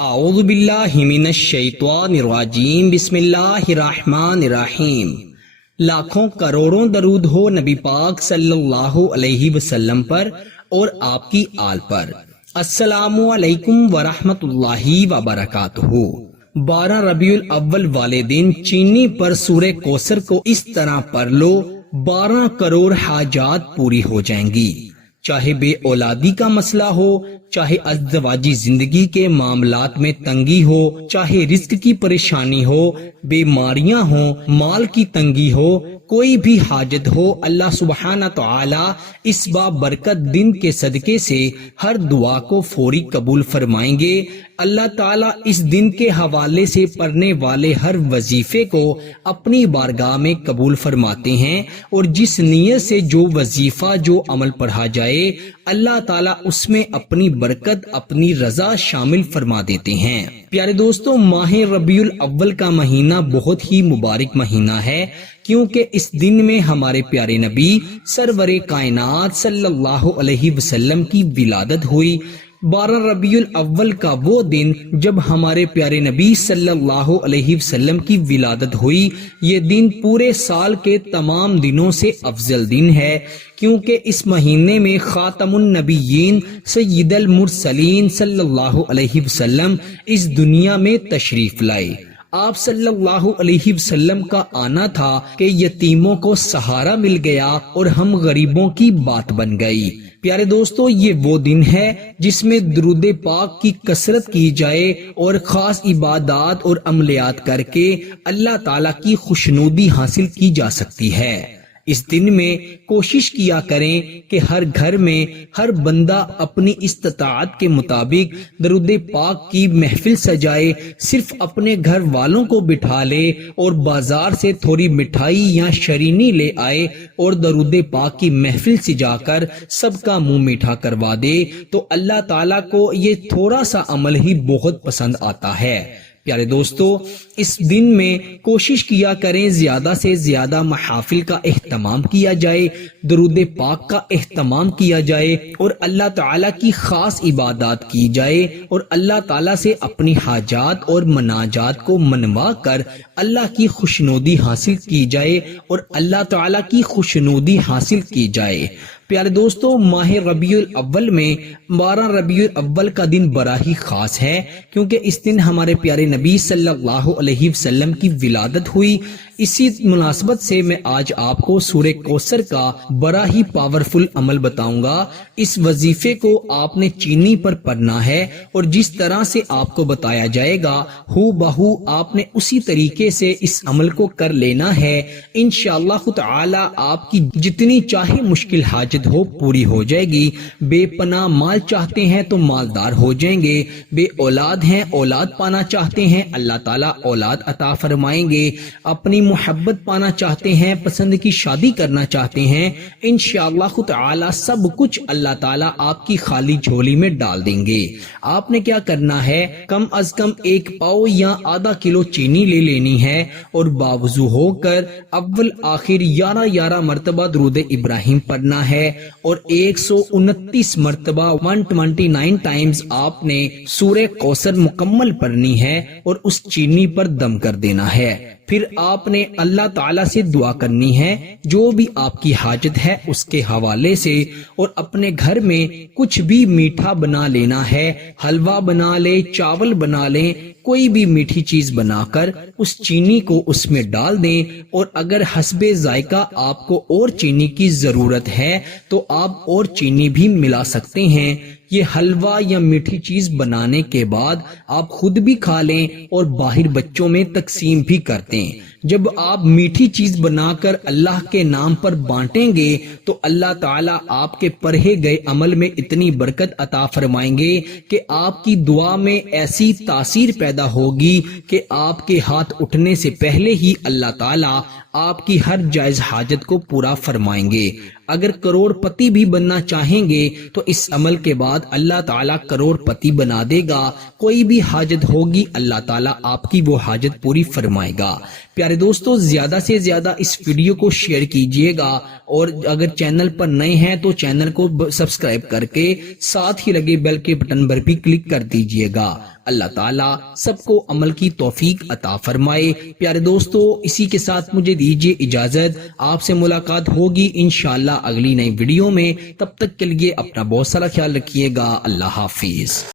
اعوذ باللہ من الشیطان الرجیم بسم اللہ الرحمن الرحیم۔ لاکھوں کروڑوں درود ہو نبی پاک صلی اللہ علیہ وسلم پر اور آپ کی آل پر۔ السلام علیکم ورحمۃ اللہ وبرکاتہ۔ 12 ربیع الاول والے دن چینی پر سورہ کوثر کو اس طرح پڑھ لو، 12 کروڑ حاجات پوری ہو جائیں گی۔ چاہے بے اولادی کا مسئلہ ہو، چاہے ازدواجی زندگی کے معاملات میں تنگی ہو، چاہے رزق کی پریشانی ہو، بیماریاں ہوں، مال کی تنگی ہو، کوئی بھی حاجت ہو، اللہ سبحانہ تعالی اس بابرکت دن کے صدقے سے ہر دعا کو فوری قبول فرمائیں گے۔ اللہ تعالیٰ اس دن کے حوالے سے پڑھنے والے ہر وظیفے کو اپنی بارگاہ میں قبول فرماتے ہیں، اور جس نیت سے جو وظیفہ جو عمل پڑھا جائے اللہ تعالیٰ اس میں اپنی برکت، اپنی رضا شامل فرما دیتے ہیں۔ پیارے دوستو، ماہ ربیع الاول کا مہینہ بہت ہی مبارک مہینہ ہے، کیونکہ اس دن میں ہمارے پیارے نبی سرور کائنات صلی اللہ علیہ وسلم کی ولادت ہوئی۔ 12 ربیع الاول کا وہ دن جب ہمارے پیارے نبی صلی اللہ علیہ وسلم کی ولادت ہوئی، یہ دن پورے سال کے تمام دنوں سے افضل دن ہے، کیونکہ اس مہینے میں خاتم النبیین سید المرسلین صلی اللہ علیہ وسلم اس دنیا میں تشریف لائے۔ آپ صلی اللہ علیہ وسلم کا آنا تھا کہ یتیموں کو سہارا مل گیا اور ہم غریبوں کی بات بن گئی۔ پیارے دوستو، یہ وہ دن ہے جس میں درود پاک کی کثرت کی جائے اور خاص عبادات اور عملیات کر کے اللہ تعالیٰ کی خوشنودی حاصل کی جا سکتی ہے۔ اس دن میں کوشش کیا کریں کہ ہر گھر میں ہر بندہ اپنی استطاعت کے مطابق درود پاک کی محفل سجائے، صرف اپنے گھر والوں کو بٹھا لے اور بازار سے تھوڑی مٹھائی یا شرینی لے آئے اور درود پاک کی محفل سجا کر سب کا منہ میٹھا کروا دے، تو اللہ تعالیٰ کو یہ تھوڑا سا عمل ہی بہت پسند آتا ہے۔ پیارے دوستو، اس دن میں کوشش کیا کریں زیادہ سے زیادہ محافل کا اہتمام کیا جائے، درود پاک کا اہتمام کیا جائے اور اللہ تعالیٰ کی خاص عبادات کی جائے، اور اللہ تعالیٰ سے اپنی حاجات اور مناجات کو منوا کر اللہ کی خوشنودی حاصل کی جائے اور اللہ تعالیٰ کی خوشنودی حاصل کی جائے۔ پیارے دوستو، ماہ ربیع الاول میں 12 ربیع الاول کا دن بڑا ہی خاص ہے، کیونکہ اس دن ہمارے پیارے نبی صلی اللہ علیہ وسلم کی ولادت ہوئی۔ اسی مناسبت سے میں آج آپ کو سورہ کوثر کا بڑا ہی پاورفل عمل بتاؤں گا۔ اس وظیفے کو آپ نے چینی پر پڑھنا ہے، اور جس طرح سے آپ کو بتایا جائے گا ہو بہو آپ نے اسی طریقے سے اس عمل کو کر لینا ہے۔ انشاءاللہ تعالی آپ کی جتنی چاہے مشکل حاجت ہو پوری ہو جائے گی۔ بے پناہ مال چاہتے ہیں تو مالدار ہو جائیں گے، بے اولاد ہیں اولاد پانا چاہتے ہیں اللہ تعالیٰ اولاد عطا فرمائیں گے، اپنی محبت پانا چاہتے ہیں، پسند کی شادی کرنا چاہتے ہیں، انشاءاللہ تعالی سب کچھ اللہ تعالیٰ آپ کی خالی جھولی میں ڈال دیں گے۔ آپ نے کیا کرنا ہے، کم از کم 1 پاؤ یا آدھا کلو چینی لے لینی ہے، اور باوضو ہو کر اول آخر 11 مرتبہ درود ابراہیم پڑھنا ہے، اور 129 مرتبہ 129 ٹائمز آپ نے سورہ کوثر مکمل پڑھنی ہے اور اس چینی پر دم کر دینا ہے۔ پھر آپ نے اللہ تعالیٰ سے دعا کرنی ہے جو بھی آپ کی حاجت ہے اس کے حوالے سے، اور اپنے گھر میں کچھ بھی میٹھا بنا لینا ہے، حلوہ بنا لے، چاول بنا لیں، کوئی بھی میٹھی چیز بنا کر اس چینی کو اس میں ڈال دیں، اور اگر حسب ذائقہ آپ کو اور چینی کی ضرورت ہے تو آپ اور چینی بھی ملا سکتے ہیں۔ یہ حلوہ یا میٹھی چیز بنانے کے بعد آپ خود بھی کھا لیں اور باہر بچوں میں تقسیم بھی کرتے ہیں۔ جب آپ میٹھی چیز بنا کر اللہ کے نام پر بانٹیں گے تو اللہ تعالیٰ آپ کے پڑھے گئے عمل میں اتنی برکت عطا فرمائیں گے کہ آپ کی دعا میں ایسی تاثیر پیدا ہوگی کہ آپ کے ہاتھ اٹھنے سے پہلے ہی اللہ تعالیٰ آپ کی ہر جائز حاجت کو پورا فرمائیں گے۔ اگر کروڑ پتی بھی بننا چاہیں گے تو اس عمل کے بعد اللہ تعالیٰ کروڑ پتی بنا دے گا، کوئی بھی حاجت ہوگی اللہ تعالیٰ آپ کی وہ حاجت پوری فرمائے گا۔ پیارے دوستو، زیادہ سے زیادہ اس ویڈیو کو شیئر کیجئے گا، اور اگر چینل پر نئے ہیں تو چینل کو سبسکرائب کر کے ساتھ ہی لگے بیل کے بٹن پر بھی کلک کر دیجئے گا۔ اللہ تعالیٰ سب کو عمل کی توفیق عطا فرمائے۔ پیارے دوستو، اسی کے ساتھ مجھے دیجیے اجازت، آپ سے ملاقات ہوگی انشاءاللہ اگلی نئی ویڈیو میں۔ تب تک کے لیے اپنا بہت سارا خیال رکھیے گا۔ اللہ حافظ۔